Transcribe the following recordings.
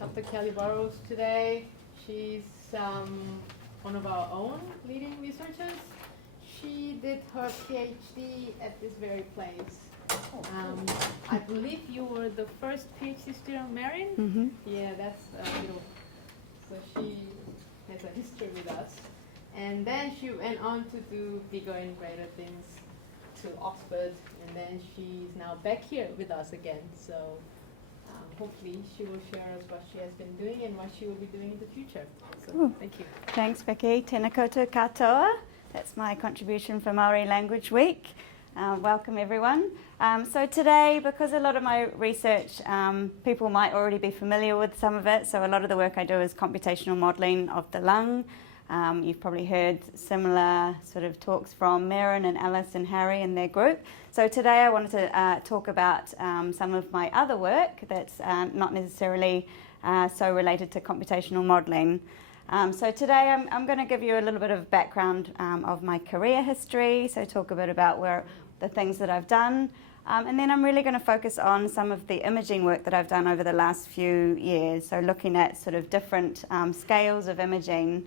Dr. Kelly Burrows today. She's one of our own leading researchers. She did her PhD at this very place. I believe you were the first PhD student, Marin? Mm-hmm. Yeah, that's beautiful. So she has a history with us. And then she went on to do bigger and greater things to Oxford, and then she's now back here with us again. So hopefully she will share us what she has been doing and what she will be doing in the future. So Cool. thank you. Thanks, Vicky. Tēnā koutou katoa. That's my contribution for Māori Language Week. Welcome, everyone. So today, because a lot of my research, people might already be familiar with some of it, so a lot of the work I do is computational modelling of the lung. You've probably heard similar sort of talks from Marin and Alice and Harry and their group. So today I wanted to talk about some of my other work that's not necessarily so related to computational modelling. So today I'm going to give you a little bit of background of my career history, so talk a bit about where the things that I've done. And then I'm really going to focus on some of the imaging work that I've done over the last few years, so looking at sort of different scales of imaging.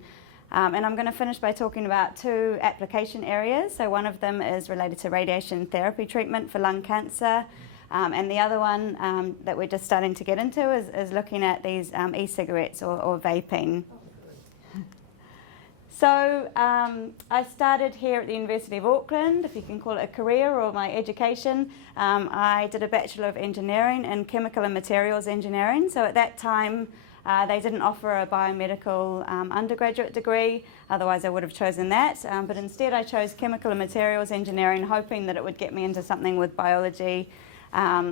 And I'm going to finish by talking about two application areas. So one of them is related to radiation therapy treatment for lung cancer. And the other one that we're just starting to get into is looking at these e-cigarettes or vaping. So I started here at the University of Auckland, if you can call it a career or my education. I did a Bachelor of Engineering in Chemical and Materials Engineering. So at that time, they didn't offer a biomedical undergraduate degree, otherwise I would have chosen that. But instead I chose Chemical and Materials Engineering, hoping that it would get me into something with biology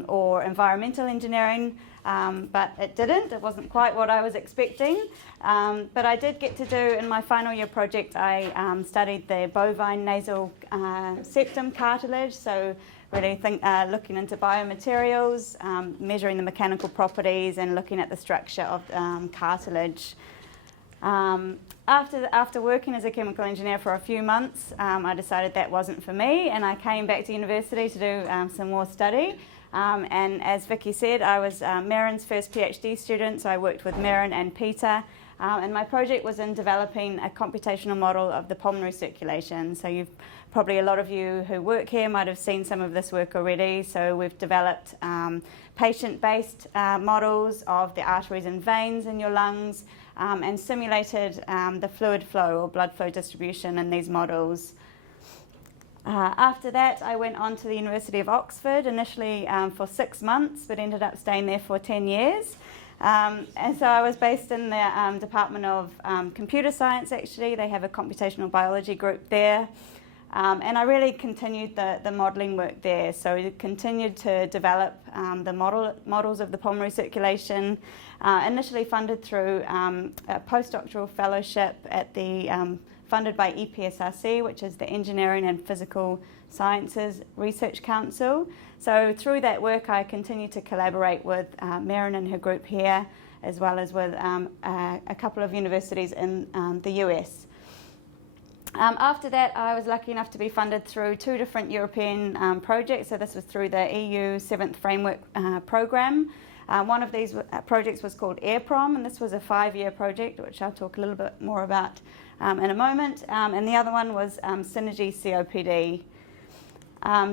or environmental engineering. But it didn't. It wasn't quite what I was expecting. But I did get to do, in my final year project, I studied the bovine nasal septum cartilage, so really looking into biomaterials, measuring the mechanical properties and looking at the structure of cartilage. After working as a chemical engineer for a few months, I decided that wasn't for me, and I came back to university to do some more study. And as Vicky said, I was Marin's first PhD student, so I worked with Marin and Peter. And my project was in developing a computational model of the pulmonary circulation. So probably a lot of you who work here might have seen some of this work already. So we've developed patient-based models of the arteries and veins in your lungs and simulated the fluid flow or blood flow distribution in these models. After that, I went on to the University of Oxford, initially for 6 months, but ended up staying there for 10 years. And so I was based in the Department of Computer Science, actually. They have a computational biology group there. And I really continued the modelling work there. So we continued to develop the models of the pulmonary circulation, initially funded through a postdoctoral fellowship at the funded by EPSRC, which is the Engineering and Physical Sciences Research Council. So through that work, I continued to collaborate with Marin and her group here, as well as with a couple of universities in the US. After that, I was lucky enough to be funded through 2 different European projects. So this was through the EU 7th Framework Programme. One of these projects was called Airprom, and this was a 5-year project, which I'll talk a little bit more about in a moment. And the other one was Synergy COPD.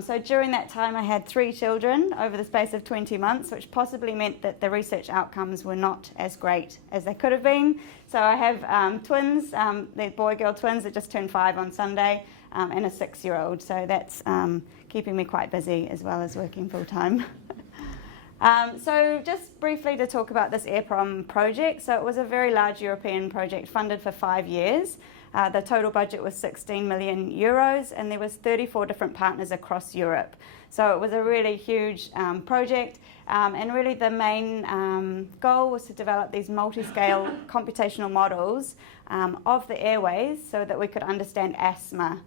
So during that time, I had 3 children over the space of 20 months, which possibly meant that the research outcomes were not as great as they could have been. So I have twins, they're boy-girl twins that just turned 5 on Sunday, and a 6-year-old. So that's keeping me quite busy as well as working full-time. So just briefly to talk about this Airprom project. So it was a very large European project funded for 5 years. The total budget was 16 million euros, and there was 34 different partners across Europe. So it was a really huge project, and really the main goal was to develop these multi-scale computational models of the airways so that we could understand asthma.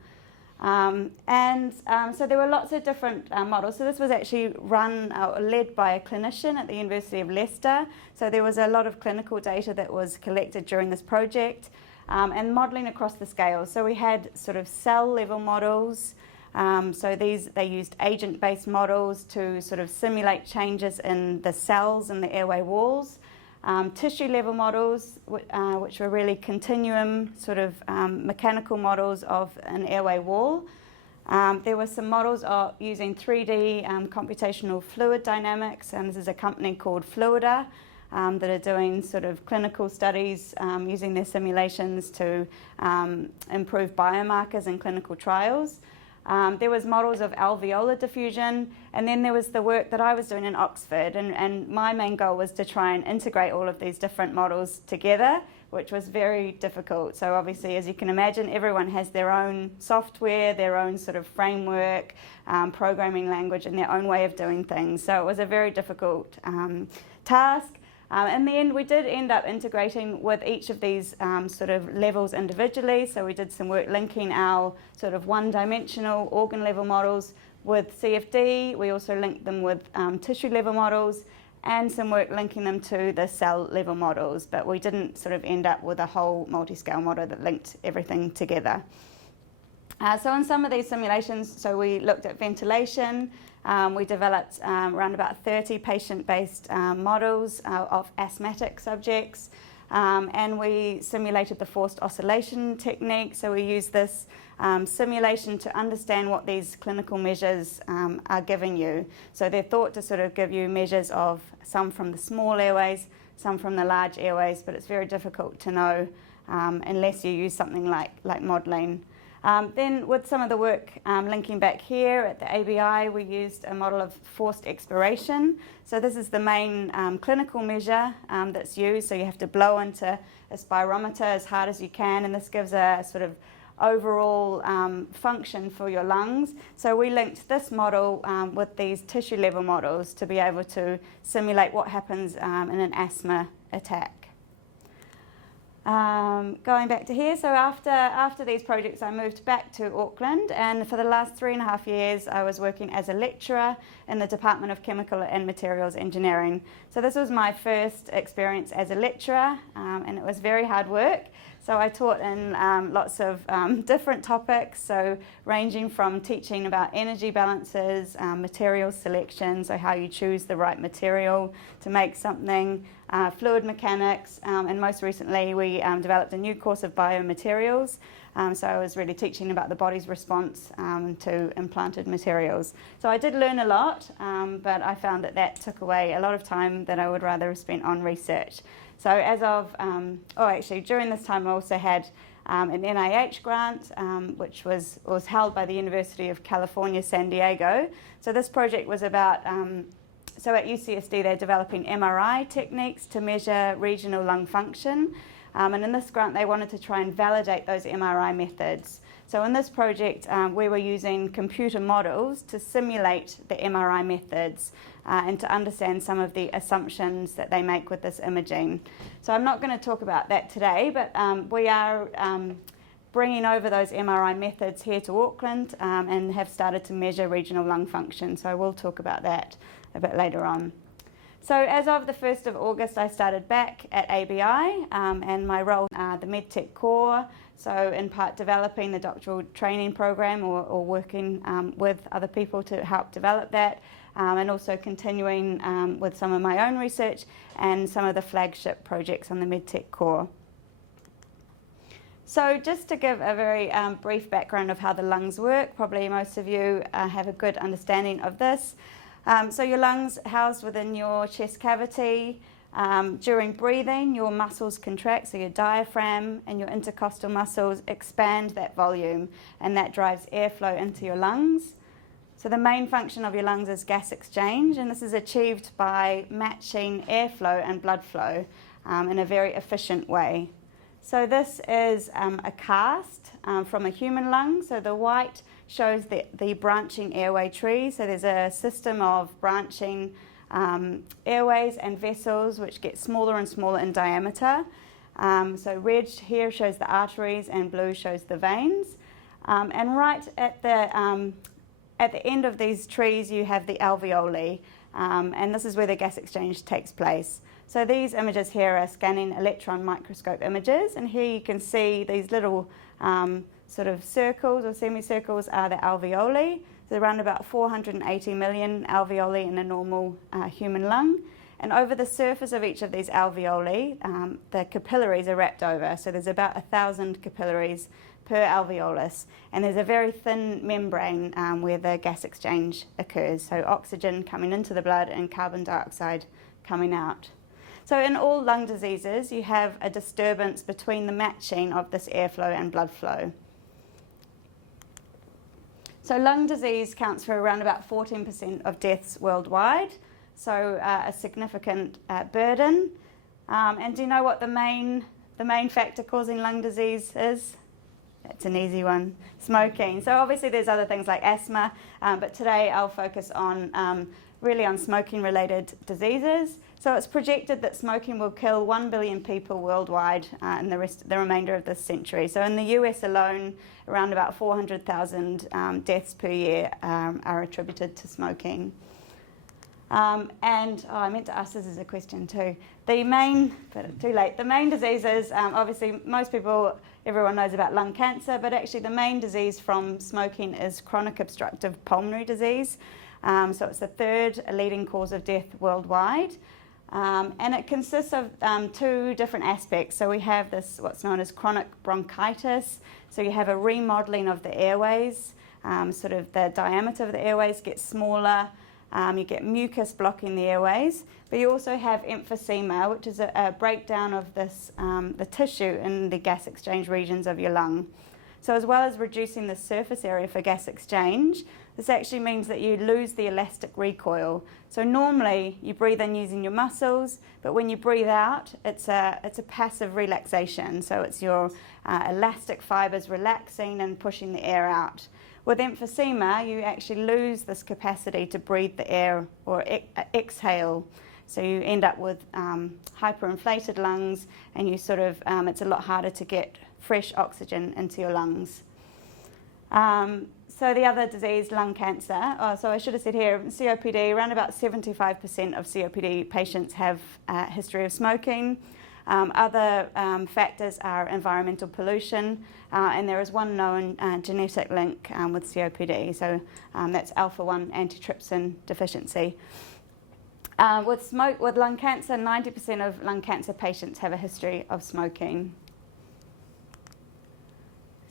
So there were lots of different models. So this was actually led by a clinician at the University of Leicester. So there was a lot of clinical data that was collected during this project. And modelling across the scale. So we had sort of cell level models. They used agent-based models to sort of simulate changes in the cells in the airway walls. tissue level models, which were really continuum sort of mechanical models of an airway wall. There were some models of using 3D computational fluid dynamics, and this is a company called Fluida that are doing sort of clinical studies using their simulations to improve biomarkers in clinical trials. There was models of alveolar diffusion, and then there was the work that I was doing in Oxford, and my main goal was to try and integrate all of these different models together, which was very difficult. So obviously, as you can imagine, everyone has their own software, their own sort of framework, programming language, and their own way of doing things. So it was a very difficult task. In the end, we did end up integrating with each of these sort of levels individually. So we did some work linking our sort of one-dimensional organ level models with CFD. We also linked them with tissue level models, and some work linking them to the cell level models. But we didn't sort of end up with a whole multi-scale model that linked everything together. So in some of these simulations, so we looked at ventilation. We developed around about 30 patient-based models of asthmatic subjects, and we simulated the forced oscillation technique. So we used this simulation to understand what these clinical measures are giving you. So they're thought to sort of give you measures of some from the small airways, some from the large airways, but it's very difficult to know unless you use something like modelling. Then with some of the work linking back here at the ABI, we used a model of forced expiration. So this is the main clinical measure that's used. So you have to blow into a spirometer as hard as you can, and this gives a sort of overall function for your lungs. So we linked this model with these tissue level models to be able to simulate what happens in an asthma attack. Going back to here, so after these projects I moved back to Auckland, and for the last 3.5 years I was working as a lecturer in the Department of Chemical and Materials Engineering. So this was my first experience as a lecturer, and it was very hard work. So I taught in lots of different topics, so ranging from teaching about energy balances, material selection, so how you choose the right material to make something, fluid mechanics, and most recently we developed a new course of biomaterials. So I was really teaching about the body's response to implanted materials. So I did learn a lot, but I found that took away a lot of time that I would rather have spent on research. So as of, during this time I also had an NIH grant, which was held by the University of California, San Diego. So this project was about, so at UCSD they're developing MRI techniques to measure regional lung function. And in this grant they wanted to try and validate those MRI methods. So in this project we were using computer models to simulate the MRI methods and to understand some of the assumptions that they make with this imaging. So I'm not going to talk about that today, but we are bringing over those MRI methods here to Auckland and have started to measure regional lung function. So I will talk about that a bit later on. So as of the 1st of August, I started back at ABI, and my role the MedTech core, so in part developing the doctoral training program or working with other people to help develop that, and also continuing with some of my own research and some of the flagship projects on the MedTech core. So just to give a very brief background of how the lungs work, probably most of you have a good understanding of this. So your lungs housed within your chest cavity. During breathing, your muscles contract, so your diaphragm and your intercostal muscles expand that volume, and that drives airflow into your lungs. So the main function of your lungs is gas exchange, and this is achieved by matching airflow and blood flow in a very efficient way. So this is a cast from a human lung. So the white shows the branching airway tree. So there's a system of branching airways and vessels which get smaller and smaller in diameter. So red here shows the arteries and blue shows the veins. And right at the end of these trees you have the alveoli, and this is where the gas exchange takes place. So these images here are scanning electron microscope images, and here you can see these little sort of circles or semicircles are the alveoli. So around about 480 million alveoli in a normal human lung. And over the surface of each of these alveoli, the capillaries are wrapped over. So there's about 1,000 capillaries per alveolus. And there's a very thin membrane where the gas exchange occurs. So oxygen coming into the blood and carbon dioxide coming out. So in all lung diseases, you have a disturbance between the matching of this airflow and blood flow. So lung disease counts for around about 14% of deaths worldwide, so a significant burden. And do you know what the main factor causing lung disease is? That's an easy one, smoking. So obviously there's other things like asthma, but today I'll focus on really on smoking-related diseases. So it's projected that smoking will kill 1 billion people worldwide in the remainder of this century. So in the US alone, around about 400,000 deaths per year are attributed to smoking. I meant to ask this as a question too. The main diseases, obviously everyone knows about lung cancer, but actually the main disease from smoking is chronic obstructive pulmonary disease. So it's the third leading cause of death worldwide. And it consists of two different aspects. So we have this, what's known as chronic bronchitis. So you have a remodeling of the airways, sort of the diameter of the airways gets smaller. You get mucus blocking the airways, but you also have emphysema, which is a breakdown of this, the tissue in the gas exchange regions of your lung. So as well as reducing the surface area for gas exchange, this actually means that you lose the elastic recoil. So normally you breathe in using your muscles, but when you breathe out, it's a passive relaxation. So it's your elastic fibers relaxing and pushing the air out. With emphysema, you actually lose this capacity to breathe the air or exhale. So you end up with hyperinflated lungs, and you sort of it's a lot harder to get fresh oxygen into your lungs. So the other disease, lung cancer, so I should have said here, COPD, around about 75% of COPD patients have a history of smoking. Other factors are environmental pollution, and there is one known genetic link with COPD, so that's alpha-1 antitrypsin deficiency. With lung cancer, 90% of lung cancer patients have a history of smoking.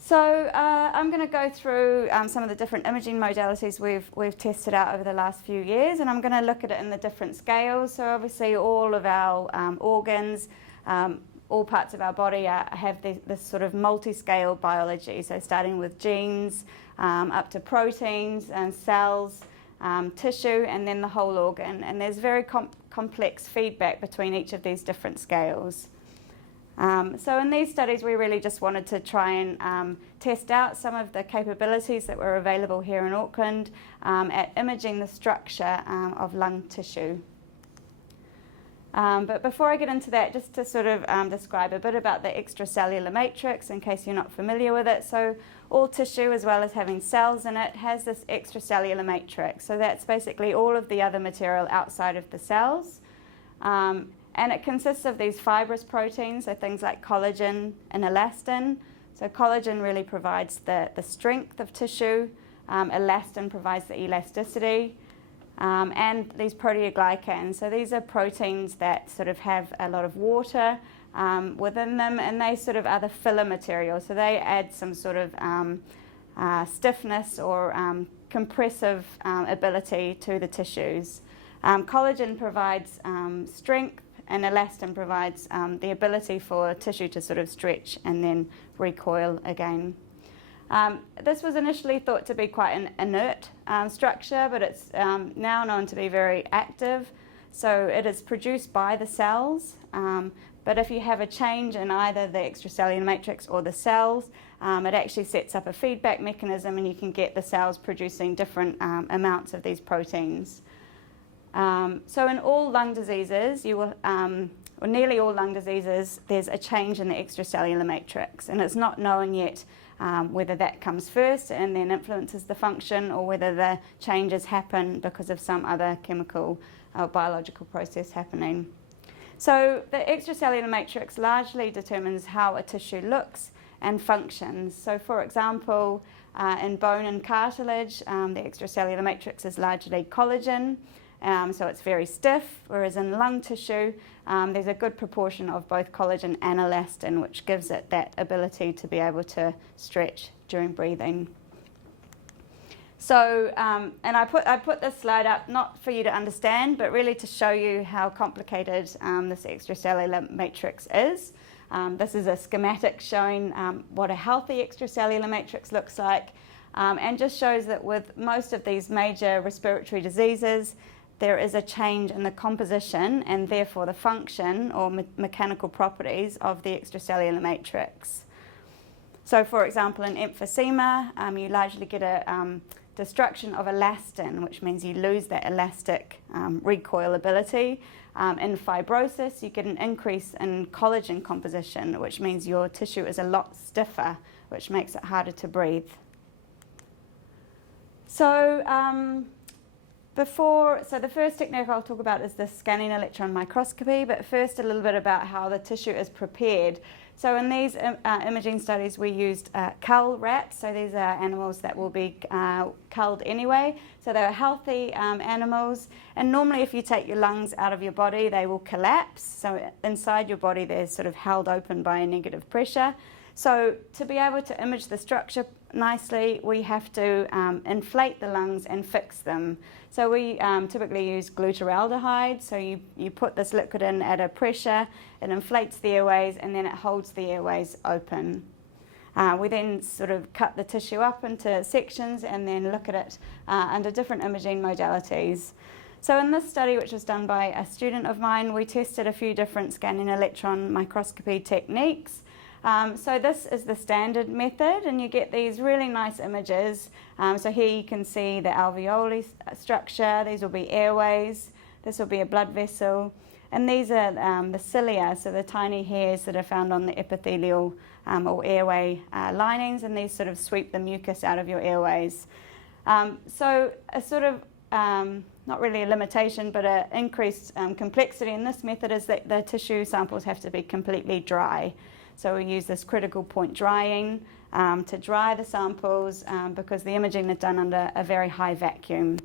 So I'm going to go through some of the different imaging modalities we've tested out over the last few years, and I'm going to look at it in the different scales. So obviously all of our organs, all parts of our body have this sort of multiscale biology. So starting with genes, up to proteins and cells, tissue, and then the whole organ. And there's very complex feedback between each of these different scales. So in these studies, we really just wanted to try and test out some of the capabilities that were available here in Auckland at imaging the structure of lung tissue. But before I get into that, just to sort of describe a bit about the extracellular matrix in case you're not familiar with it. So all tissue, as well as having cells in it, has this extracellular matrix. So that's basically all of the other material outside of the cells. And it consists of these fibrous proteins, so things like collagen and elastin. So collagen really provides the strength of tissue. Elastin provides the elasticity. And these proteoglycans. So these are proteins that sort of have a lot of water within them, and they sort of are the filler material. So they add some sort of stiffness or compressive ability to the tissues. Collagen provides strength, and elastin provides the ability for tissue to sort of stretch and then recoil again. This was initially thought to be quite an inert structure, but it's now known to be very active. So it is produced by the cells, but if you have a change in either the extracellular matrix or the cells, it actually sets up a feedback mechanism, and you can get the cells producing different amounts of these proteins. So in all lung diseases, you will, or nearly all lung diseases, there's a change in the extracellular matrix, and it's not known yet whether that comes first and then influences the function, or whether the changes happen because of some other chemical or biological process happening. So the extracellular matrix largely determines how a tissue looks and functions. So for example, in bone and cartilage, the extracellular matrix is largely collagen. so it's very stiff, whereas in lung tissue there's a good proportion of both collagen and elastin, which gives it that ability to be able to stretch during breathing. So, and I put this slide up not for you to understand, but really to show you how complicated this extracellular matrix is. This is a schematic showing what a healthy extracellular matrix looks like, and just shows that with most of these major respiratory diseases, there is a change in the composition and therefore the function or mechanical properties of the extracellular matrix. So, for example, in emphysema, you largely get a destruction of elastin, which means you lose that elastic recoil ability. In fibrosis, you get an increase in collagen composition, which means your tissue is a lot stiffer, which makes it harder to breathe. So, the first technique I'll talk about is the scanning electron microscopy, but first a little bit about how the tissue is prepared. So in these imaging studies, we used cull rats. So these are animals that will be culled anyway. So they were healthy animals. And normally if you take your lungs out of your body, they will collapse. So inside your body, they're sort of held open by a negative pressure. So to be able to image the structure nicely, we have to inflate the lungs and fix them. So we typically use glutaraldehyde. So you put this liquid in at a pressure, it inflates the airways, and then it holds the airways open. We then sort of cut the tissue up into sections and then look at it under different imaging modalities. So in this study, which was done by a student of mine, we tested a few different scanning electron microscopy techniques. So this is the standard method, and you get these really nice images. So here you can see the alveoli structure. These will be airways. This will be a blood vessel. And these are the cilia, so the tiny hairs that are found on the epithelial or airway linings, and these sort of sweep the mucus out of your airways. So a sort of, not really a limitation, but an increased complexity in this method is that the tissue samples have to be completely dry. So we use this critical point drying to dry the samples because the imaging is done under a very high vacuum.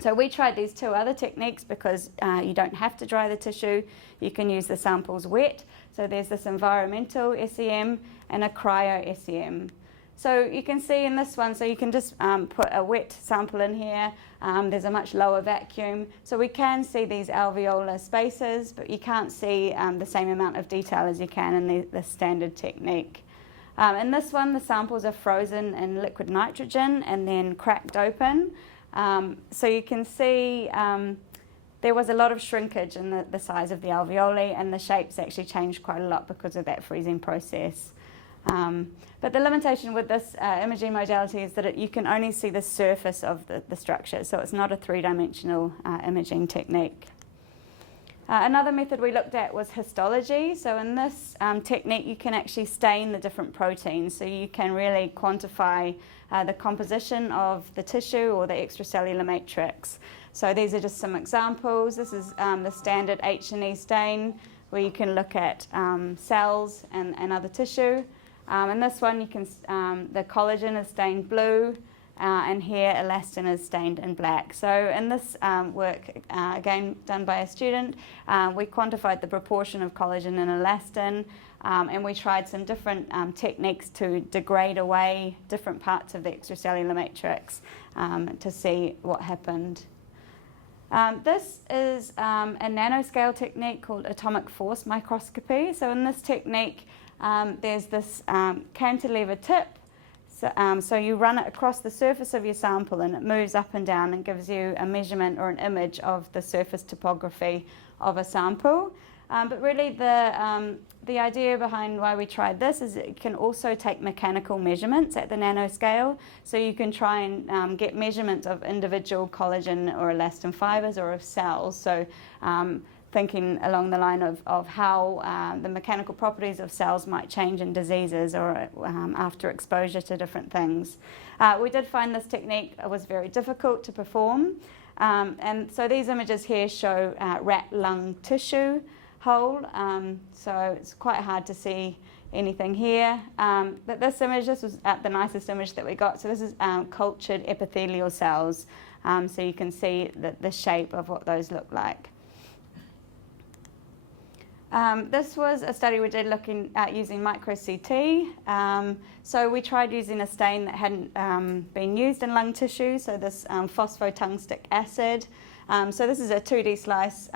So we tried these two other techniques because you don't have to dry the tissue. You can use the samples wet. So there's this environmental SEM and a cryo SEM. So you can see in this one, so you can just put a wet sample in here. There's a much lower vacuum. So we can see these alveolar spaces, but you can't see the same amount of detail as you can in the standard technique. In this one, the samples are frozen in liquid nitrogen and then cracked open. So you can see there was a lot of shrinkage in the size of the alveoli, and the shapes actually changed quite a lot because of that freezing process. But the limitation with this imaging modality is that you can only see the surface of the structure, so it's not a three-dimensional imaging technique. Another method we looked at was histology. So in this technique, you can actually stain the different proteins, so you can really quantify the composition of the tissue or the extracellular matrix. So these are just some examples. This is the standard H&E stain, where you can look at cells and other tissue. In this one, you can the collagen is stained blue, and here elastin is stained in black. So in this work, again done by a student, we quantified the proportion of collagen and elastin, and we tried some different techniques to degrade away different parts of the extracellular matrix to see what happened. This is a nanoscale technique called atomic force microscopy. So in this technique, there's this cantilever tip. So you run it across the surface of your sample, and it moves up and down and gives you a measurement or an image of the surface topography of a sample. But really the idea behind why we tried this is it can also take mechanical measurements at the nanoscale. So you can try and get measurements of individual collagen or elastin fibers or of cells. So thinking along the line of how the mechanical properties of cells might change in diseases or after exposure to different things. We did find this technique was very difficult to perform. And so these images here show rat lung tissue whole. So it's quite hard to see anything here. But this image, this was the nicest image that we got. So this is cultured epithelial cells. So you can see the shape of what those look like. This was a study we did looking at using MicroCT. So we tried using a stain that hadn't been used in lung tissue, so this phosphotungstic acid. So this is a 2D slice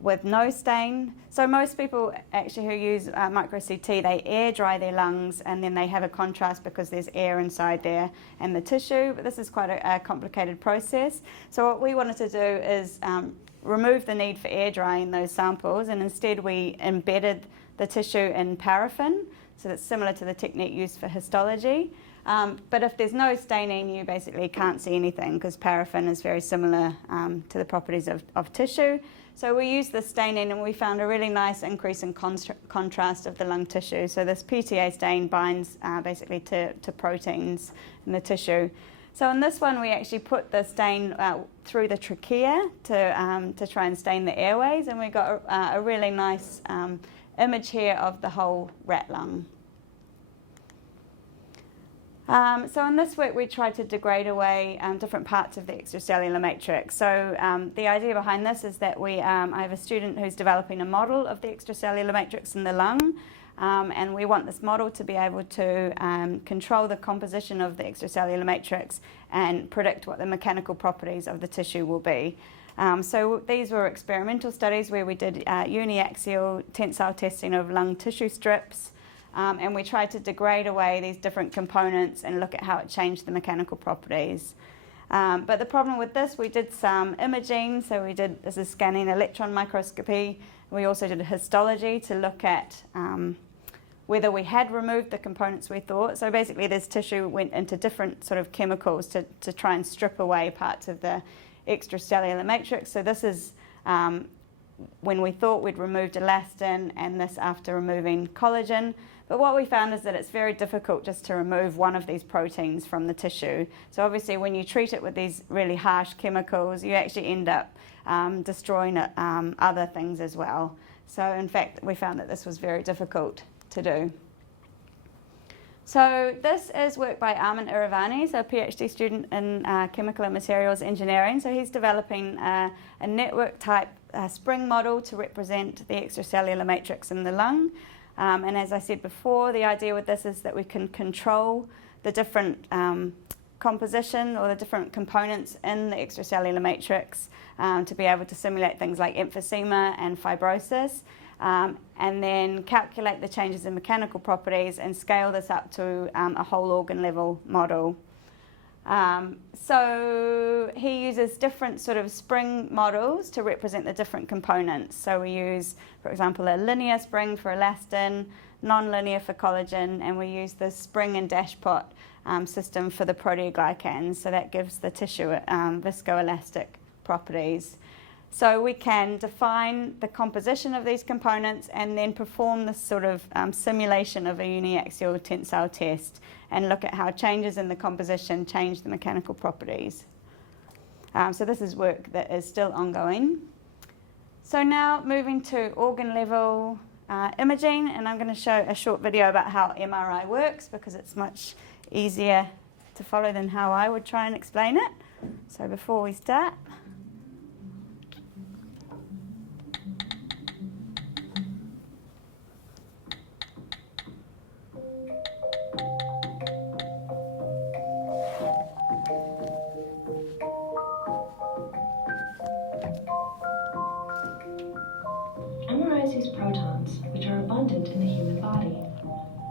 with no stain. So most people actually who use MicroCT, they air dry their lungs and then they have a contrast because there's air inside there and the tissue, but this is quite a complicated process. So what we wanted to do is remove the need for air drying those samples, and instead we embedded the tissue in paraffin, so that's similar to the technique used for histology. But if there's no staining, you basically can't see anything because paraffin is very similar to the properties of tissue. So we used the staining and we found a really nice increase in contrast of the lung tissue. So this PTA stain binds basically to proteins in the tissue. So in this one, we actually put the stain through the trachea to try and stain the airways, and we got a really nice image here of the whole rat lung. So in this work, we tried to degrade away different parts of the extracellular matrix. So the idea behind this is that I have a student who's developing a model of the extracellular matrix in the lung. And we want this model to be able to control the composition of the extracellular matrix and predict what the mechanical properties of the tissue will be. So these were experimental studies where we did uniaxial tensile testing of lung tissue strips, and we tried to degrade away these different components and look at how it changed the mechanical properties. But the problem with this, we did some imaging, so this is scanning electron microscopy. We also did a histology to look at whether we had removed the components we thought. So basically this tissue went into different sort of chemicals to try and strip away parts of the extracellular matrix. So this is when we thought we'd removed elastin, and this after removing collagen. But what we found is that it's very difficult just to remove one of these proteins from the tissue. So obviously when you treat it with these really harsh chemicals, you actually end up destroying other things as well. So in fact, we found that this was very difficult to do. So this is work by Armin Iravani, so a PhD student in chemical and materials engineering. So he's developing a network type spring model to represent the extracellular matrix in the lung. And as I said before, the idea with this is that we can control the different composition or the different components in the extracellular matrix to be able to simulate things like emphysema and fibrosis, and then calculate the changes in mechanical properties and scale this up to a whole organ level model. So he uses different sort of spring models to represent the different components. So we use, for example, a linear spring for elastin, non-linear for collagen, and we use the spring and dashpot system for the proteoglycans. So that gives the tissue viscoelastic properties. So we can define the composition of these components and then perform this sort of simulation of a uniaxial tensile test and look at how changes in the composition change the mechanical properties. So this is work that is still ongoing. So now moving to organ level imaging, and I'm going to show a short video about how MRI works because it's much easier to follow than how I would try and explain it. So before we start. MRIs use protons, which are abundant in the human body.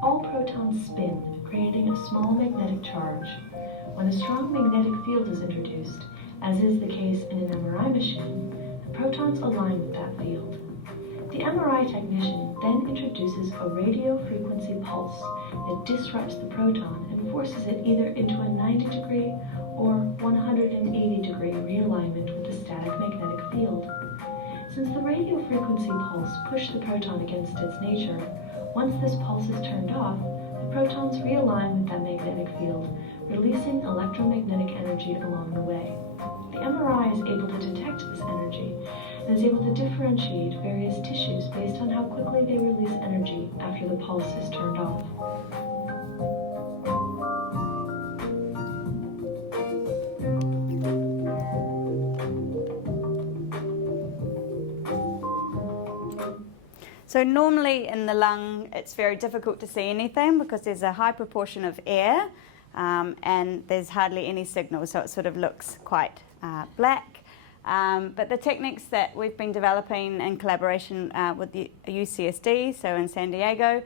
All protons spin, creating a small magnetic charge. When a strong magnetic field is introduced, as is the case in an MRI machine, the protons align with that field. The MRI technician then introduces a radio frequency pulse that disrupts the proton and forces it either into a 90-degree or 180-degree realignment with the static magnetic field. Since the radio frequency pulse pushed the proton against its nature, once this pulse is turned off, the protons realign with that magnetic field, releasing electromagnetic energy along the way. The MRI is able to detect this energy and is able to differentiate various tissues based on how quickly they release energy after the pulse is turned off. So normally in the lung, it's very difficult to see anything because there's a high proportion of air and there's hardly any signal, so it sort of looks quite black. But the techniques that we've been developing in collaboration with the UCSD, so in San Diego,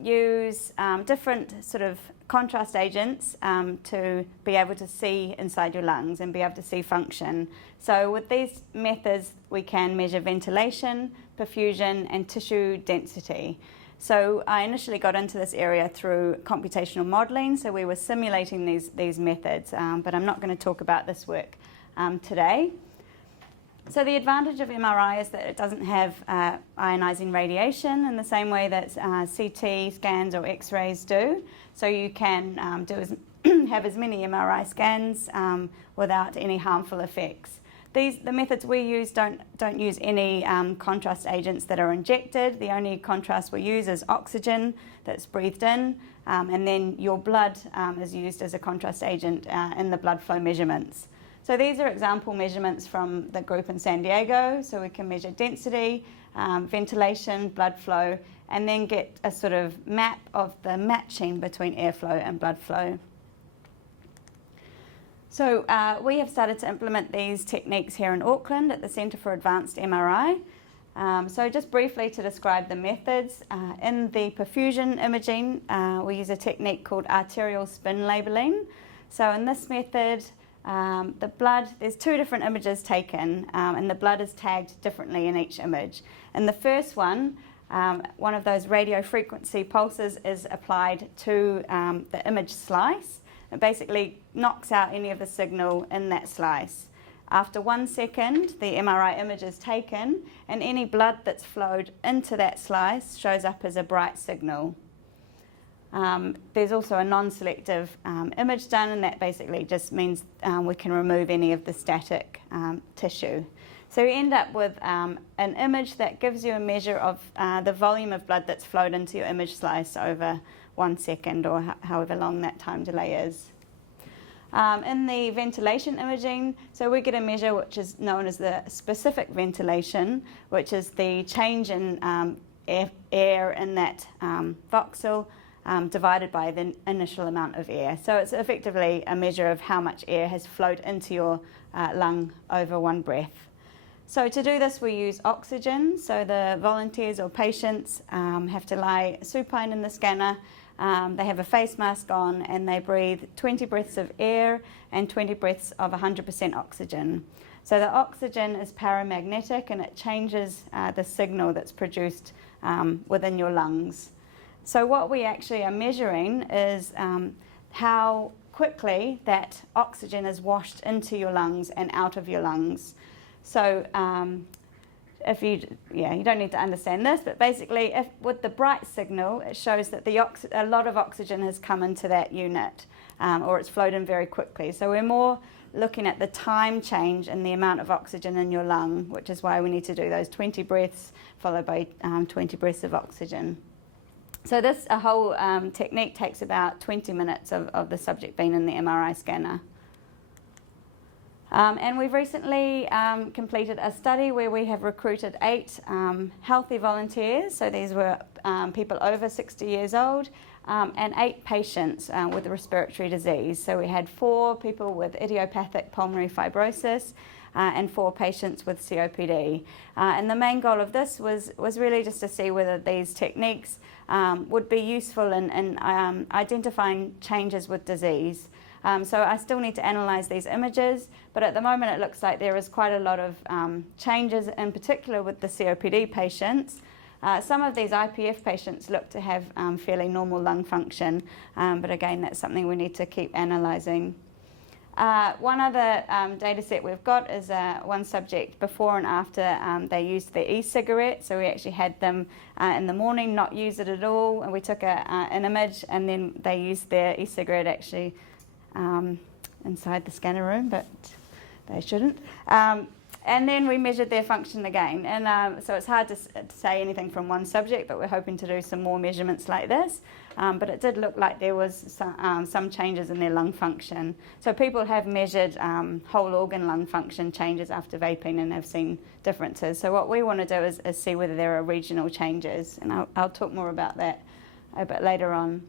use different sort of contrast agents to be able to see inside your lungs and be able to see function. So with these methods, we can measure ventilation, perfusion, and tissue density. So I initially got into this area through computational modelling, so we were simulating these methods, but I'm not going to talk about this work today. So the advantage of MRI is that it doesn't have ionizing radiation in the same way that CT scans or X-rays do. So you can have as many MRI scans without any harmful effects. The methods we use don't use any contrast agents that are injected. The only contrast we use is oxygen that's breathed in, and then your blood is used as a contrast agent in the blood flow measurements. So these are example measurements from the group in San Diego. So we can measure density, ventilation, blood flow, and then get a sort of map of the matching between airflow and blood flow. So we have started to implement these techniques here in Auckland at the Centre for Advanced MRI. So just briefly to describe the methods, in the perfusion imaging, we use a technique called arterial spin labelling. So in this method, the blood, there's two different images taken, and the blood is tagged differently in each image. In the first one of those radio frequency pulses is applied to the image slice. It basically knocks out any of the signal in that slice. After 1 second, the MRI image is taken, and any blood that's flowed into that slice shows up as a bright signal. There's also a non-selective image done, and that basically just means we can remove any of the static tissue. So we end up with an image that gives you a measure of the volume of blood that's flowed into your image slice over 1 second or however long that time delay is. In the ventilation imaging, so we get a measure which is known as the specific ventilation, which is the change in air in that voxel divided by the initial amount of air. So it's effectively a measure of how much air has flowed into your lung over one breath. So to do this, we use oxygen. So the volunteers or patients have to lie supine in the scanner. They have a face mask on, and they breathe 20 breaths of air and 20 breaths of 100% oxygen. So the oxygen is paramagnetic, and it changes the signal that's produced within your lungs. So what we actually are measuring is how quickly that oxygen is washed into your lungs and out of your lungs. So if you don't need to understand this, but basically with the bright signal, it shows that a lot of oxygen has come into that unit, or it's flowed in very quickly. So we're more looking at the time change in the amount of oxygen in your lung, which is why we need to do those 20 breaths followed by 20 breaths of oxygen. So this whole technique takes about 20 minutes of the subject being in the MRI scanner. And we've recently completed a study where we have recruited 8 healthy volunteers. So these were people over 60 years old and 8 patients with respiratory disease. So we had 4 people with idiopathic pulmonary fibrosis and 4 patients with COPD. And the main goal of this was really just to see whether these techniques would be useful in identifying changes with disease. So I still need to analyse these images, but at the moment it looks like there is quite a lot of changes, in particular with the COPD patients. Some of these IPF patients look to have fairly normal lung function, but again, that's something we need to keep analysing. One other data set we've got is one subject before and after they used the e-cigarette. So we actually had them in the morning not use it at all, and we took an image, and then they used their e-cigarette actually inside the scanner room, but they shouldn't. And then we measured their function again. And so it's hard to say anything from one subject, but we're hoping to do some more measurements like this. But it did look like there was some changes in their lung function. So people have measured whole organ lung function changes after vaping and have seen differences. So what we want to do is see whether there are regional changes. And I'll talk more about that a bit later on.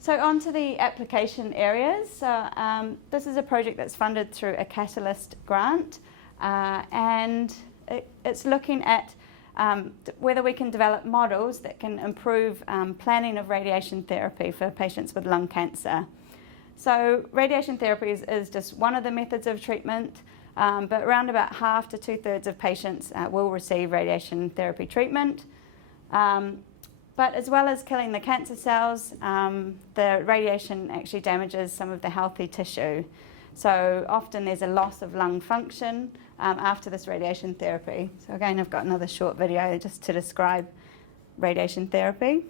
So on to the application areas. So this is a project that's funded through a Catalyst grant. And it's looking at whether we can develop models that can improve planning of radiation therapy for patients with lung cancer. So radiation therapy is just one of the methods of treatment, but around about half to 2/3 of patients will receive radiation therapy treatment. But as well as killing the cancer cells, the radiation actually damages some of the healthy tissue. So often there's a loss of lung function after this radiation therapy. So again, I've got another short video just to describe radiation therapy.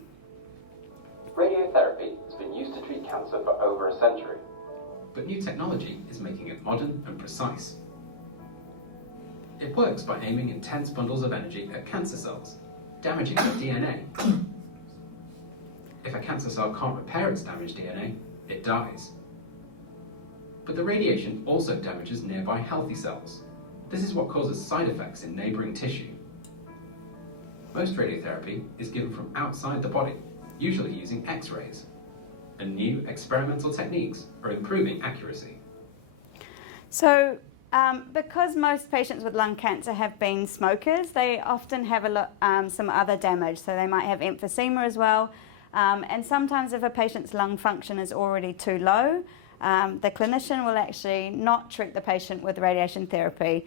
Radiotherapy has been used to treat cancer for over a century, but new technology is making it modern and precise. It works by aiming intense bundles of energy at cancer cells, damaging their DNA. If a cancer cell can't repair its damaged DNA, it dies. But the radiation also damages nearby healthy cells. This is what causes side effects in neighbouring tissue. Most radiotherapy is given from outside the body, usually using X-rays. And new experimental techniques are improving accuracy. So because most patients with lung cancer have been smokers, they often have some other damage. So they might have emphysema as well. And sometimes if a patient's lung function is already too low, the clinician will actually not treat the patient with radiation therapy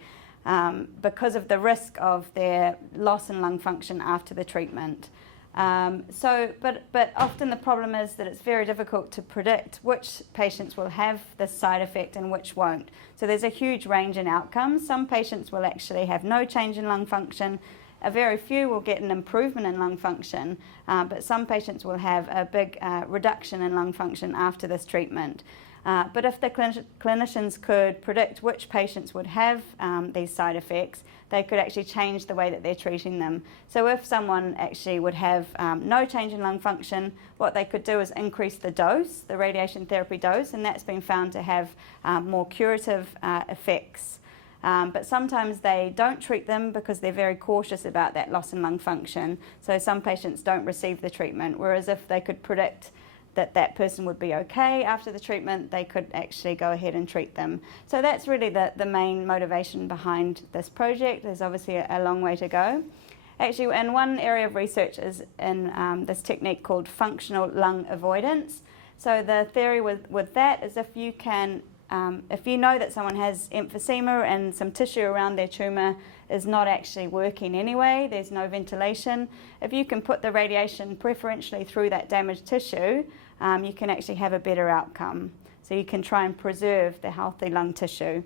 because of the risk of their loss in lung function after the treatment. But often the problem is that it's very difficult to predict which patients will have this side effect and which won't. So there's a huge range in outcomes. Some patients will actually have no change in lung function. A very few will get an improvement in lung function, but some patients will have a big reduction in lung function after this treatment. But if the clinicians could predict which patients would have these side effects, they could actually change the way that they're treating them. So if someone actually would have no change in lung function, what they could do is increase the dose, the radiation therapy dose, and that's been found to have more curative effects. But sometimes they don't treat them because they're very cautious about that loss in lung function. So some patients don't receive the treatment, whereas if they could predict that that person would be okay after the treatment, they could actually go ahead and treat them. So that's really the main motivation behind this project. There's obviously a long way to go. Actually, and one area of research is in this technique called functional lung avoidance. So the theory with that is if you know that someone has emphysema and some tissue around their tumour is not actually working anyway, there's no ventilation, if you can put the radiation preferentially through that damaged tissue, you can actually have a better outcome. So you can try and preserve the healthy lung tissue.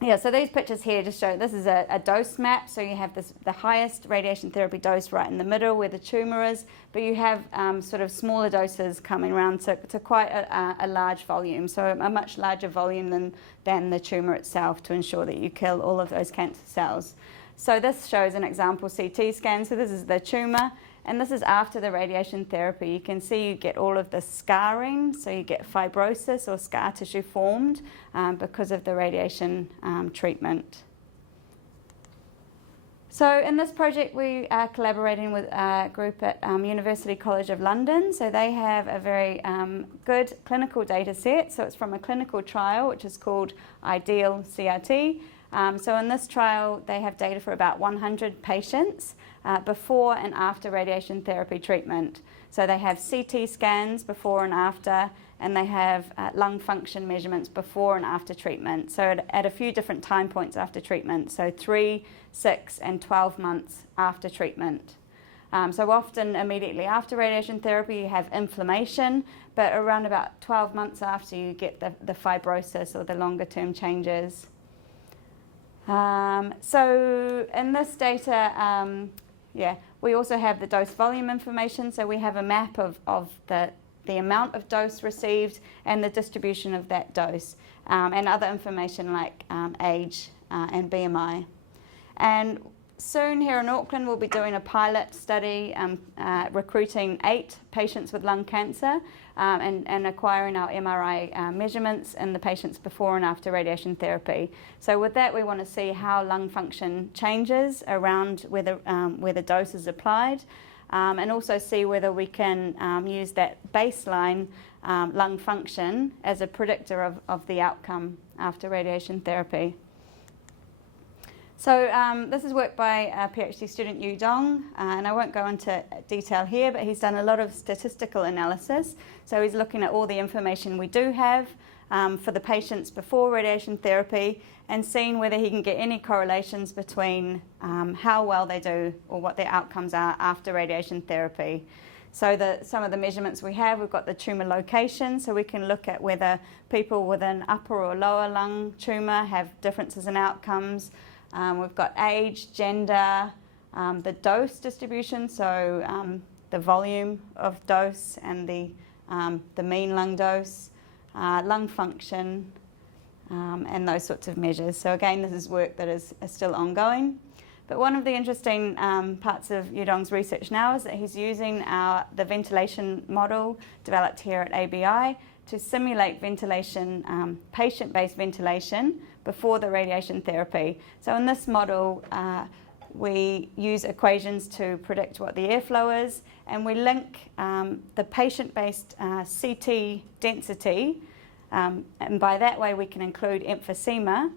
Yeah, so these pictures here just show this is a dose map. So you have the highest radiation therapy dose right in the middle where the tumour is, but you have sort of smaller doses coming around to quite a large volume, so a much larger volume than the tumour itself to ensure that you kill all of those cancer cells. So this shows an example CT scan. So this is the tumour, and this is after the radiation therapy. You can see you get all of the scarring, so you get fibrosis or scar tissue formed because of the radiation treatment. So in this project we are collaborating with a group at University College of London. So they have a very good clinical data set. So it's from a clinical trial which is called IDEAL CRT. So in this trial they have data for about 100 patients before and after radiation therapy treatment. So they have CT scans before and after, and they have lung function measurements before and after treatment. So at a few different time points after treatment, so 3, 6 and 12 months after treatment. So often immediately after radiation therapy you have inflammation, but around about 12 months after you get the fibrosis or the longer term changes. So in this data, we also have the dose volume information. So we have a map of the amount of dose received and the distribution of that dose, and other information like age and BMI. And soon here in Auckland we'll be doing a pilot study recruiting 8 patients with lung cancer and acquiring our MRI measurements in the patients before and after radiation therapy. So with that we want to see how lung function changes around where the dose is applied, and also see whether we can use that baseline lung function as a predictor of the outcome after radiation therapy. So this is work by a PhD student, Yu Dong, and I won't go into detail here, but he's done a lot of statistical analysis. So he's looking at all the information we do have for the patients before radiation therapy and seeing whether he can get any correlations between how well they do or what their outcomes are after radiation therapy. So some of the measurements we've got the tumour location, so we can look at whether people with an upper or lower lung tumour have differences in outcomes. We've got age, gender, the dose distribution, so the volume of dose and the mean lung dose, lung function, and those sorts of measures. So again, this is work that is still ongoing. But one of the interesting parts of Yudong's research now is that he's using the ventilation model developed here at ABI to simulate ventilation, patient-based ventilation before the radiation therapy. So in this model, we use equations to predict what the airflow is, and we link the patient-based CT density, and by that way we can include emphysema.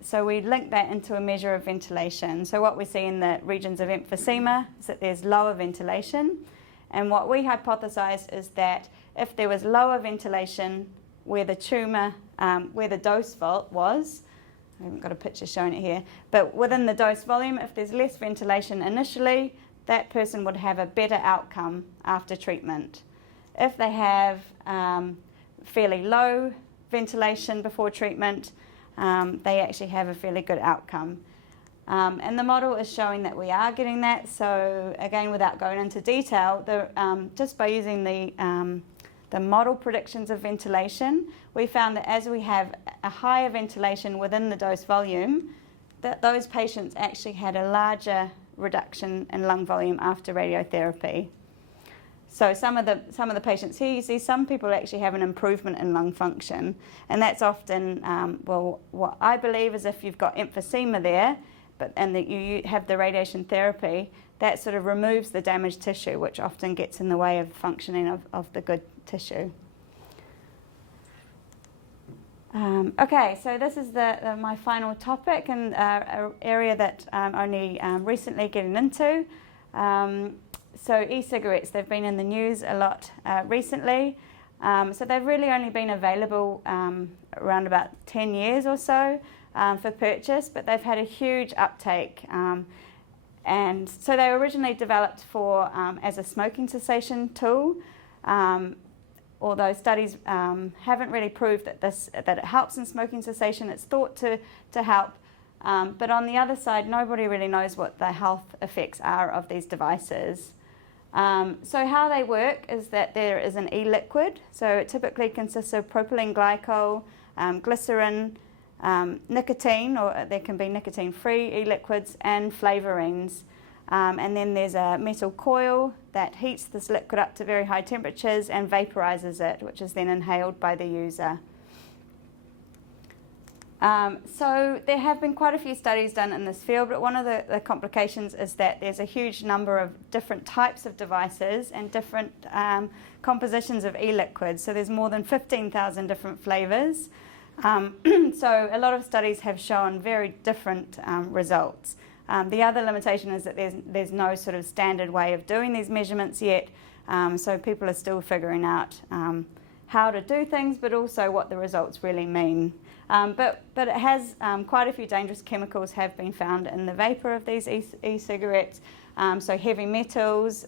So we link that into a measure of ventilation. So what we see in the regions of emphysema is that there's lower ventilation, and what we hypothesized is that if there was lower ventilation where the tumour, where the dose volt was, I haven't got a picture showing it here, but within the dose volume, if there's less ventilation initially, that person would have a better outcome after treatment. If they have fairly low ventilation before treatment, they actually have a fairly good outcome. And the model is showing that we are getting that. So again, without going into detail, just by using the model predictions of ventilation, we found that as we have a higher ventilation within the dose volume, that those patients actually had a larger reduction in lung volume after radiotherapy. So some of the patients here, you see some people actually have an improvement in lung function, and that's often, what I believe is if you've got emphysema there, and that you have the radiation therapy, that sort of removes the damaged tissue, which often gets in the way of functioning of the good tissue. Okay, so this is my final topic, and an area that I'm only recently getting into. So e-cigarettes, they've been in the news a lot recently. So they've really only been available around about 10 years or so for purchase, but they've had a huge uptake. And so they were originally developed for as a smoking cessation tool, although studies haven't really proved that it helps in smoking cessation. It's thought to help, but on the other side, nobody really knows what the health effects are of these devices. So how they work is that there is an e-liquid, so it typically consists of propylene glycol, glycerin, nicotine, or there can be nicotine-free e-liquids, and flavorings. And then there's a metal coil that heats this liquid up to very high temperatures and vaporizes it, which is then inhaled by the user. So there have been quite a few studies done in this field, but one of the complications is that there's a huge number of different types of devices and different compositions of e-liquids. So there's more than 15,000 different flavors. So a lot of studies have shown very different results. The other limitation is that there's no sort of standard way of doing these measurements yet. So people are still figuring out how to do things, but also what the results really mean. But it has quite a few dangerous chemicals have been found in the vapor of these e-cigarettes. So heavy metals,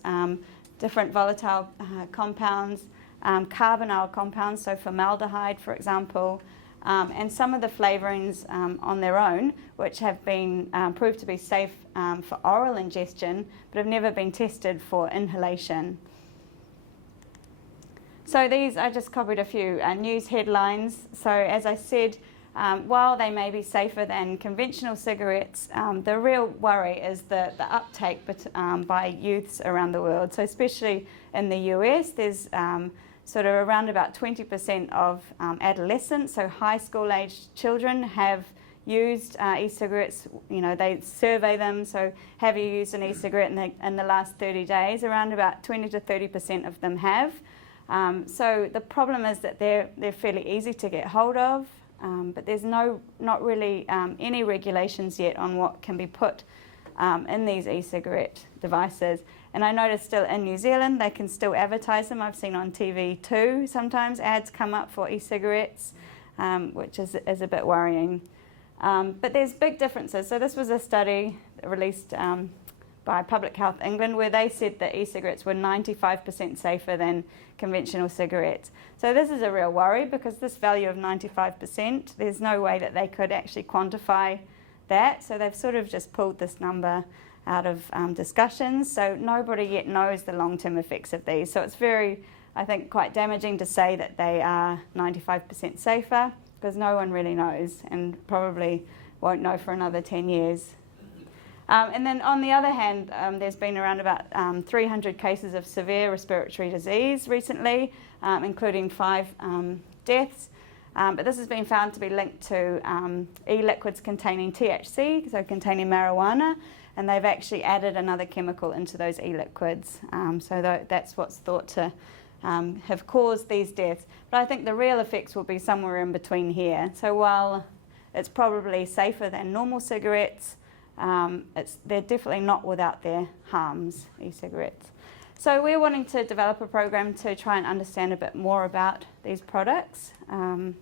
different volatile compounds, carbonyl compounds, so formaldehyde, for example, and some of the flavorings on their own, which have been proved to be safe for oral ingestion, but have never been tested for inhalation. So these, I just copied a few news headlines. So as I said, while they may be safer than conventional cigarettes, the real worry is the uptake by youths around the world. So especially in the US, there's sort of around about 20% of adolescents, so high school aged children, have used e-cigarettes. You know, they survey them, so have you used an e-cigarette in the last 30 days? Around about 20 to 30% of them have. So the problem is that they're fairly easy to get hold of, but there's not really any regulations yet on what can be put in these e-cigarette devices. And I noticed still in New Zealand they can still advertise them. I've seen on TV too sometimes ads come up for e-cigarettes, which is a bit worrying. But there's big differences. So this was a study released by Public Health England where they said that e-cigarettes were 95% safer than conventional cigarettes. So this is a real worry because this value of 95%, there's no way that they could actually quantify that. So they've sort of just pulled this number out of discussions. So nobody yet knows the long-term effects of these. So it's very, I think, quite damaging to say that they are 95% safer because no one really knows and probably won't know for another 10 years. And then on the other hand, there's been around about 300 cases of severe respiratory disease recently, including 5 deaths. But this has been found to be linked to e-liquids containing THC, so containing marijuana, and they've actually added another chemical into those e-liquids. So that's what's thought to have caused these deaths. But I think the real effects will be somewhere in between here. So while it's probably safer than normal cigarettes, they're definitely not without their harms, e-cigarettes. So we're wanting to develop a program to try and understand a bit more about these products. And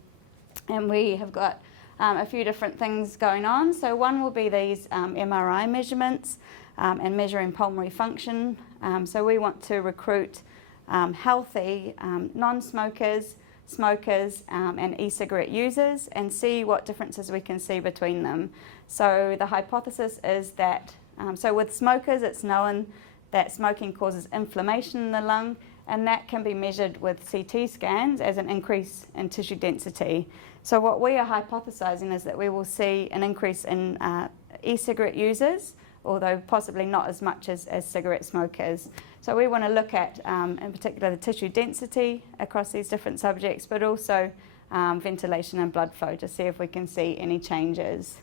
we have got a few different things going on. So one will be these MRI measurements and measuring pulmonary function. So we want to recruit healthy non-smokers, smokers and e-cigarette users and see what differences we can see between them. So the hypothesis is that, so with smokers it's known that smoking causes inflammation in the lung, and that can be measured with CT scans as an increase in tissue density. So what we are hypothesizing is that we will see an increase in e-cigarette users, although possibly not as much as cigarette smokers. So we want to look at, in particular, the tissue density across these different subjects, but also ventilation and blood flow to see if we can see any changes.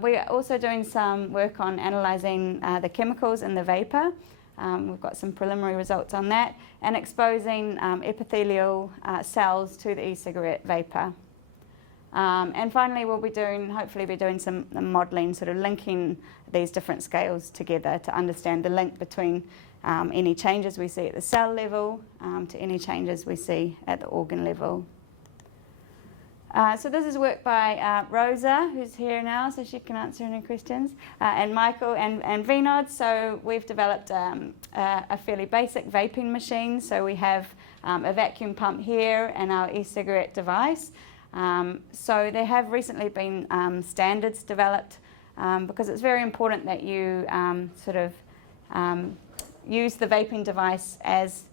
We are also doing some work on analysing the chemicals in the vapour. We've got some preliminary results on that, and exposing epithelial cells to the e-cigarette vapour. And finally, we'll hopefully be doing some modelling, sort of linking these different scales together to understand the link between any changes we see at the cell level to any changes we see at the organ level. So this is work by Rosa, who's here now, so she can answer any questions, and Michael and Vinod. So we've developed a fairly basic vaping machine. So we have a vacuum pump here and our e-cigarette device. So there have recently been standards developed because it's very important that you use the vaping device as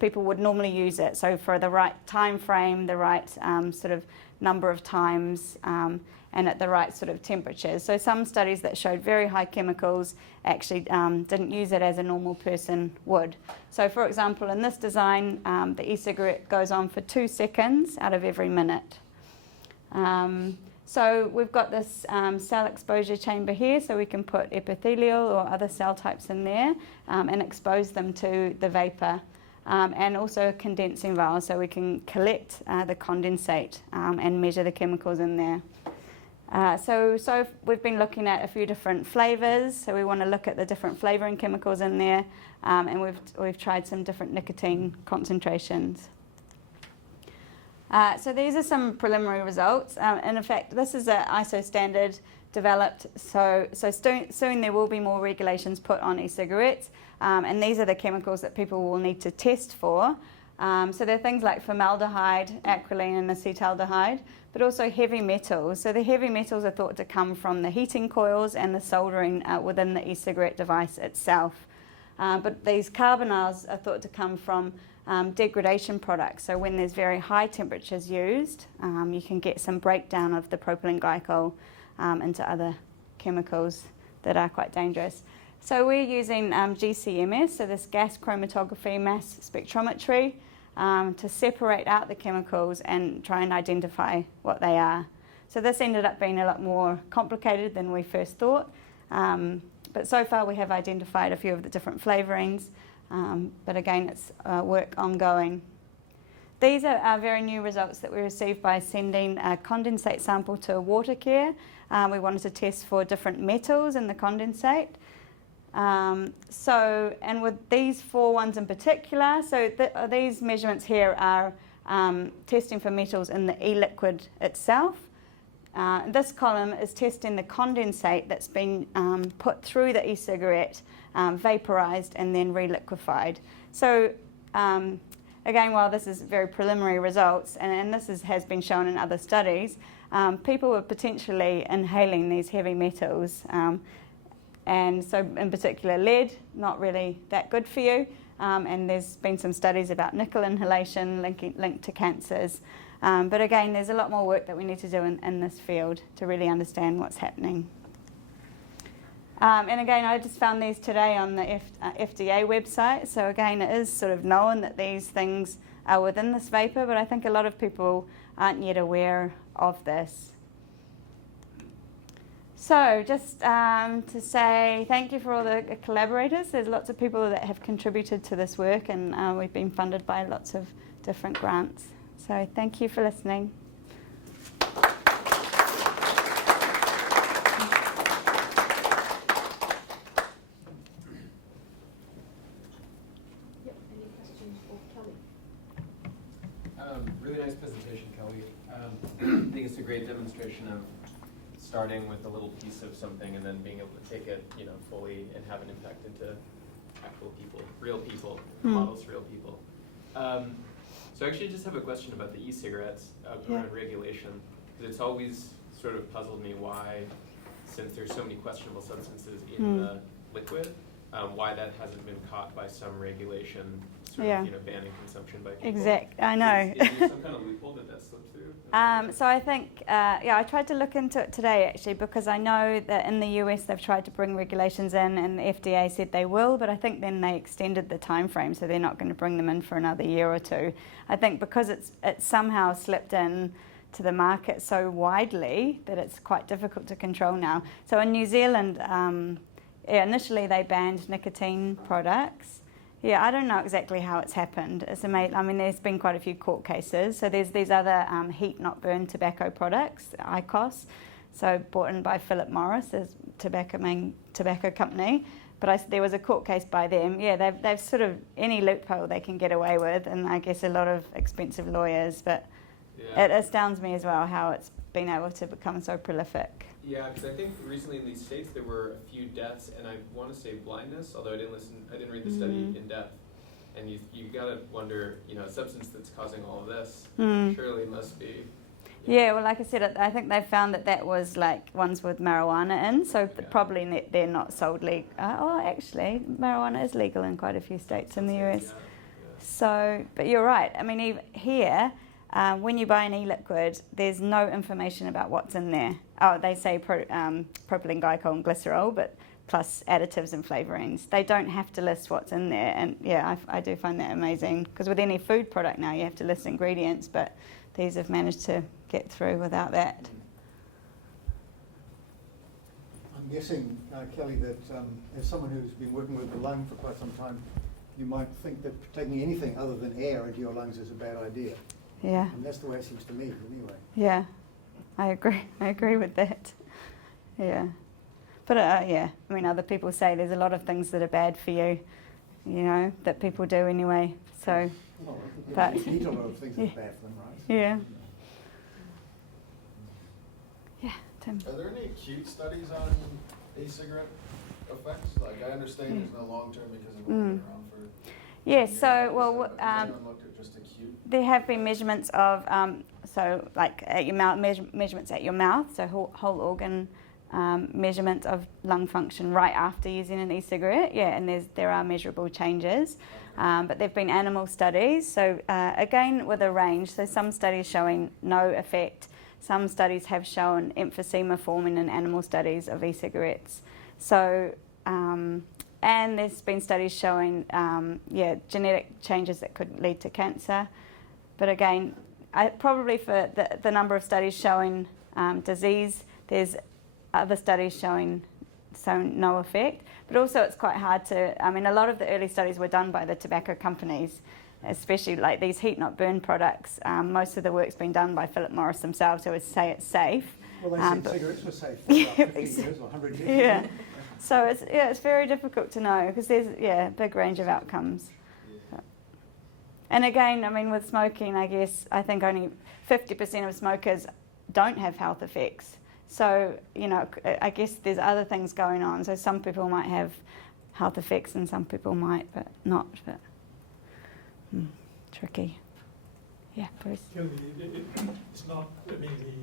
people would normally use it. So for the right time frame, the right sort of number of times, and at the right sort of temperatures. So some studies that showed very high chemicals actually didn't use it as a normal person would. So for example, in this design, the e-cigarette goes on for 2 seconds out of every minute. So we've got this cell exposure chamber here, so we can put epithelial or other cell types in there and expose them to the vapour. And also a condensing vial, so we can collect the condensate and measure the chemicals in there. So we've been looking at a few different flavours, so we want to look at the different flavouring chemicals in there, and we've tried some different nicotine concentrations. So these are some preliminary results. And in fact, this is an ISO standard developed, so soon there will be more regulations put on e-cigarettes, and these are the chemicals that people will need to test for. So there are things like formaldehyde, acrolein and acetaldehyde, but also heavy metals. So the heavy metals are thought to come from the heating coils and the soldering within the e-cigarette device itself. But these carbonyls are thought to come from degradation products. So when there's very high temperatures used, you can get some breakdown of the propylene glycol into other chemicals that are quite dangerous. So we're using GCMS, so this gas chromatography mass spectrometry, to separate out the chemicals and try and identify what they are. So this ended up being a lot more complicated than we first thought. But so far we have identified a few of the different flavourings, but again it's work ongoing. These are our very new results that we received by sending a condensate sample to Watercare. We wanted to test for different metals in the condensate. And with these 4 ones in particular, so these measurements here are testing for metals in the e-liquid itself. This column is testing the condensate that's been put through the e-cigarette, vaporized and then reliquefied. So again, while this is very preliminary results, and this has been shown in other studies, people were potentially inhaling these heavy metals. And so in particular lead, not really that good for you. And there's been some studies about nickel inhalation linked to cancers. But again, there's a lot more work that we need to do in this field to really understand what's happening. And again, I just found these today on the FDA website. So again, it is sort of known that these things are within this vapour, but I think a lot of people aren't yet aware of this. So just to say thank you for all the collaborators. There's lots of people that have contributed to this work, and we've been funded by lots of different grants. So thank you for listening. Yep, any questions for Kelly? Really nice presentation, Kelly. I think it's a great demonstration of starting with a little piece of something and then being able to take it, fully and have an impact into actual people, real people, models for real people. So I actually just have a question about the e-cigarettes around regulation, because it's always sort of puzzled me why, since there's so many questionable substances in the liquid, why that hasn't been caught by some regulation, sort of, banning consumption by people. I know. Is there some kind of loophole that slipped through? So I think, I tried to look into it today actually, because I know that in the US they've tried to bring regulations in, and the FDA said they will, but I think then they extended the time frame, so they're not going to bring them in for another year or two. I think because it's somehow slipped in to the market so widely that it's quite difficult to control now. So in New Zealand, initially they banned nicotine products. Yeah, I don't know exactly how it's happened. It's amazing. I mean, there's been quite a few court cases. So there's these other heat not burn tobacco products, IQOS, so bought in by Philip Morris, the main tobacco company. But there was a court case by them. Yeah, they've sort of any loophole they can get away with, and I guess a lot of expensive lawyers. But it astounds me as well how it's been able to become so prolific. Yeah, because I think recently in these states there were a few deaths, and I want to say blindness, although I didn't read the study in depth. And you gotta wonder, a substance that's causing all of this surely must be. Yeah, well, like I said, I think they found that was like ones with marijuana in, so probably they're not sold legal. Actually, marijuana is legal in quite a few states in the US. Yeah. So, but you're right. I mean, even here, when you buy an e-liquid, there's no information about what's in there. Oh, they say propylene glycol and glycerol, but plus additives and flavourings. They don't have to list what's in there, and I do find that amazing, because with any food product now you have to list ingredients, but these have managed to get through without that. I'm guessing, Kelly, that as someone who's been working with the lung for quite some time, you might think that taking anything other than air into your lungs is a bad idea. Yeah. And that's the way it seems to me, anyway. Yeah, I agree with that. Yeah. But I mean, other people say there's a lot of things that are bad for you, that people do anyway. So, Well, but you eat a lot of things that are bad for them, right? Yeah. Yeah, Tim. Are there any acute studies on e-cigarette effects? Like, I understand there's no long-term because it won't be around for... Yes, so, well, has anyone looked at just acute? there have been measurements of, so like at your mouth, measurements at your mouth, so whole organ measurement of lung function right after using an e-cigarette. Yeah, and there are measurable changes. But there have been animal studies, so again with a range. So some studies showing no effect. Some studies have shown emphysema forming in animal studies of e-cigarettes. So, and there's been studies showing, genetic changes that could lead to cancer. But again, probably for the number of studies showing disease, there's other studies showing no effect. But also it's quite hard to, I mean, a lot of the early studies were done by the tobacco companies, especially like these heat not burn products. Most of the work's been done by Philip Morris themselves, who would say it's safe. Well, they said cigarettes were safe for about 50 years or 100 years. Yeah. So it's very difficult to know because there's a big range of outcomes. And again, I mean, with smoking, I think only 50% of smokers don't have health effects. So, you know, I guess there's other things going on. So some people might have health effects and some people might, but not. But tricky. Yeah, Bruce. It's not immediately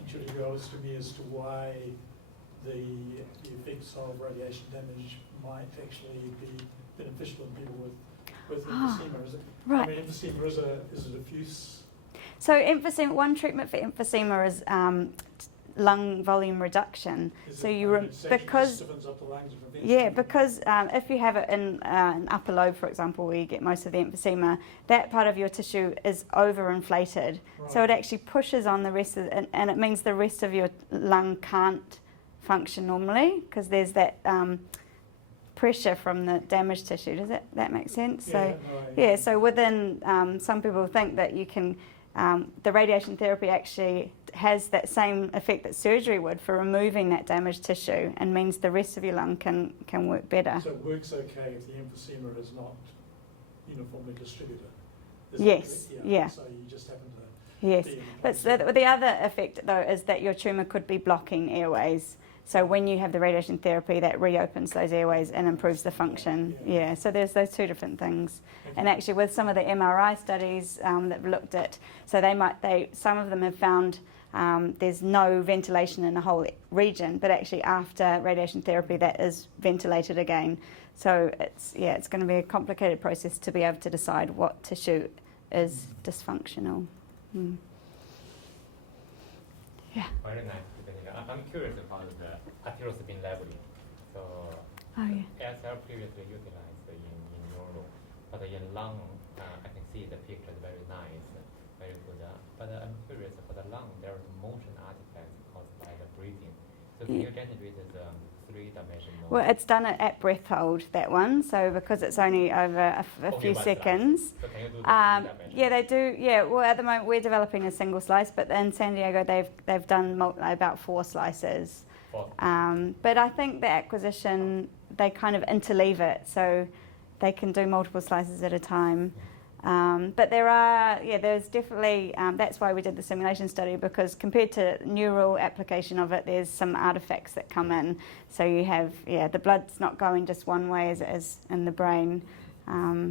intuitive to me as to why the effects of radiation damage might actually be beneficial in people with emphysema. Is it, right. I mean, emphysema is a diffuse. So emphysema, one treatment for emphysema is lung volume reduction. So because if you have it in an upper lobe, for example, where you get most of the emphysema, that part of your tissue is overinflated. Right. So it actually pushes on the rest of and it means the rest of your lung can't function normally because there's that pressure from the damaged tissue. Does that make sense? Yeah, so within some people think that you can the radiation therapy actually has that same effect that surgery would for removing that damaged tissue and means the rest of your lung can work better. So it works okay if the emphysema is not uniformly distributed? Yes, yeah. So you just happen to... Yes, but the other effect though is that your tumour could be blocking airways. So when you have the radiation therapy, that reopens those airways and improves the function. Yeah, so there's those two different things. And actually with some of the MRI studies that looked at, so some of them have found there's no ventilation in the whole region, but actually after radiation therapy that is ventilated again. So it's going to be a complicated process to be able to decide what tissue is dysfunctional. Yeah. Very nice. I'm curious about the atherosclerotic labeling. So, as are previously utilized in neuro, but in lung, I can see the picture is very nice, very good. But I'm curious for the lung, there are motion artifacts caused by the breathing. So can you generate the three-dimensional? Well, it's done at breath hold, that one. So because it's only over a few seconds. So can you do yeah, they do. Yeah. Well, at the moment we're developing a single slice, but in San Diego they've done about 4 slices. But I think the acquisition they kind of interleave it, so they can do multiple slices at a time. But there's definitely, that's why we did the simulation study, because compared to neural application of it, there's some artifacts that come in. So you have, the blood's not going just one way as it is in the brain.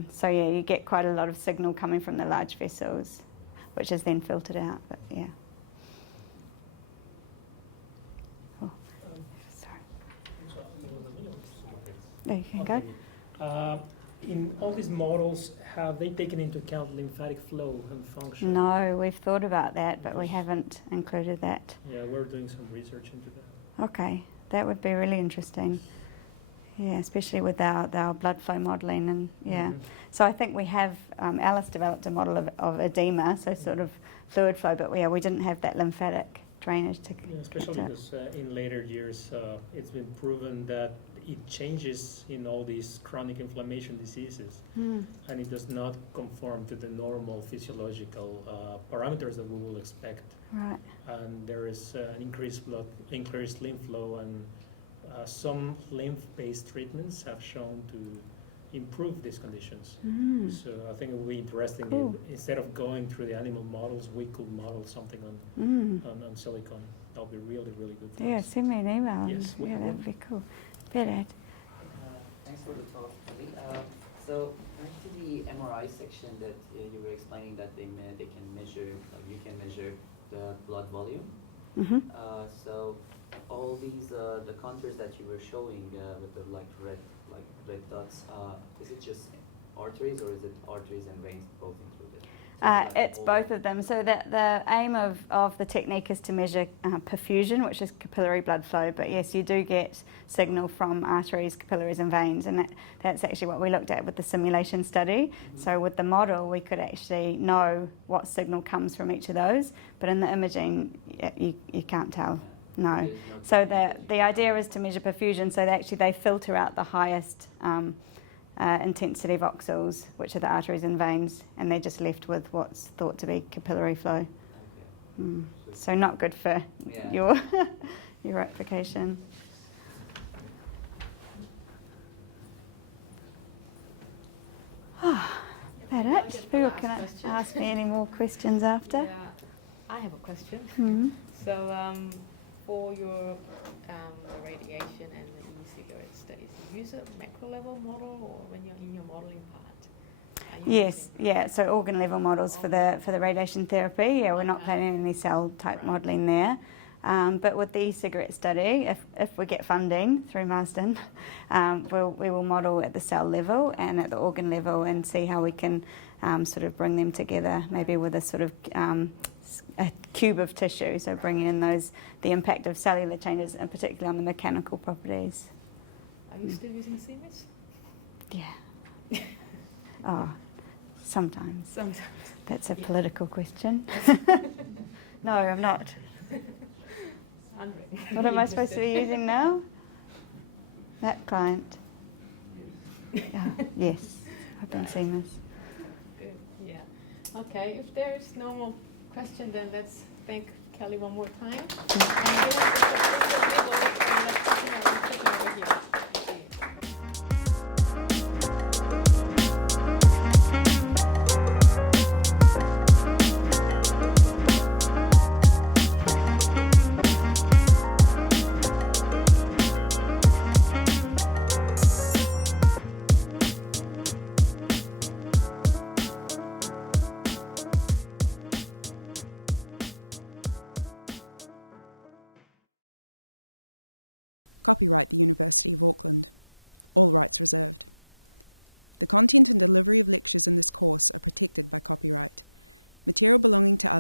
So you get quite a lot of signal coming from the large vessels, which is then filtered out, but yeah. Oh, sorry. There you can go. In all these models, have they taken into account lymphatic flow and function? No, we've thought about that, but we haven't included that. Yeah, we're doing some research into that. Okay, that would be really interesting. Yeah, especially with our blood flow modelling and So I think we have, Alice developed a model of edema, so sort of fluid flow, but we didn't have that lymphatic drainage to... Yeah, especially because in later years it's been proven that it changes in all these chronic inflammation diseases, and it does not conform to the normal physiological parameters that we will expect. Right. And there is an increased lymph flow, and some lymph-based treatments have shown to improve these conditions. So I think it will be interesting if, instead of going through the animal models, we could model something on silicon. That would be really, really good. Yeah, send me an email. Yes, Yeah, that would be cool. Better. Thanks for the talk, Kelly. So back to the MRI section that you were explaining that they can measure, like you can measure the blood volume. Mhm. So all these the contours that you were showing with the red dots, is it just arteries or is it arteries and veins both included? So It's both of them. So the aim of the technique is to measure perfusion, which is capillary blood flow. But yes, you do get signal from arteries, capillaries and veins, and that's actually what we looked at with the simulation study. So with the model, we could actually know what signal comes from each of those. But in the imaging, you can't tell. No. So the idea is to measure perfusion, so that actually they filter out the highest intensity voxels, which are the arteries and veins, and they're just left with what's thought to be capillary flow. Okay. So not good for your your application. That it? People can ask me any more questions after. Yeah, I have a question. Mm-hmm. So for your the radiation and the e-cigarette studies, you use a macro level model, or when you're in your modeling part? Yes, yeah. So organ level models for the radiation therapy. Yeah, we're not planning any cell type modelling there. But with the e-cigarette study, if we get funding through Marsden, we will model at the cell level and at the organ level and see how we can sort of bring them together, maybe with a sort of a cube of tissue, so bringing in the impact of cellular changes, and particularly on the mechanical properties. Are you still using Symonds? Yeah. Oh, sometimes. Sometimes. That's a political question. No, I'm not. What am I supposed to be using now? That client. Yes, I've been seeing this. Good. Yeah. Okay. If there is no more question, then let's thank Kelly one more time. And we have the Thank you.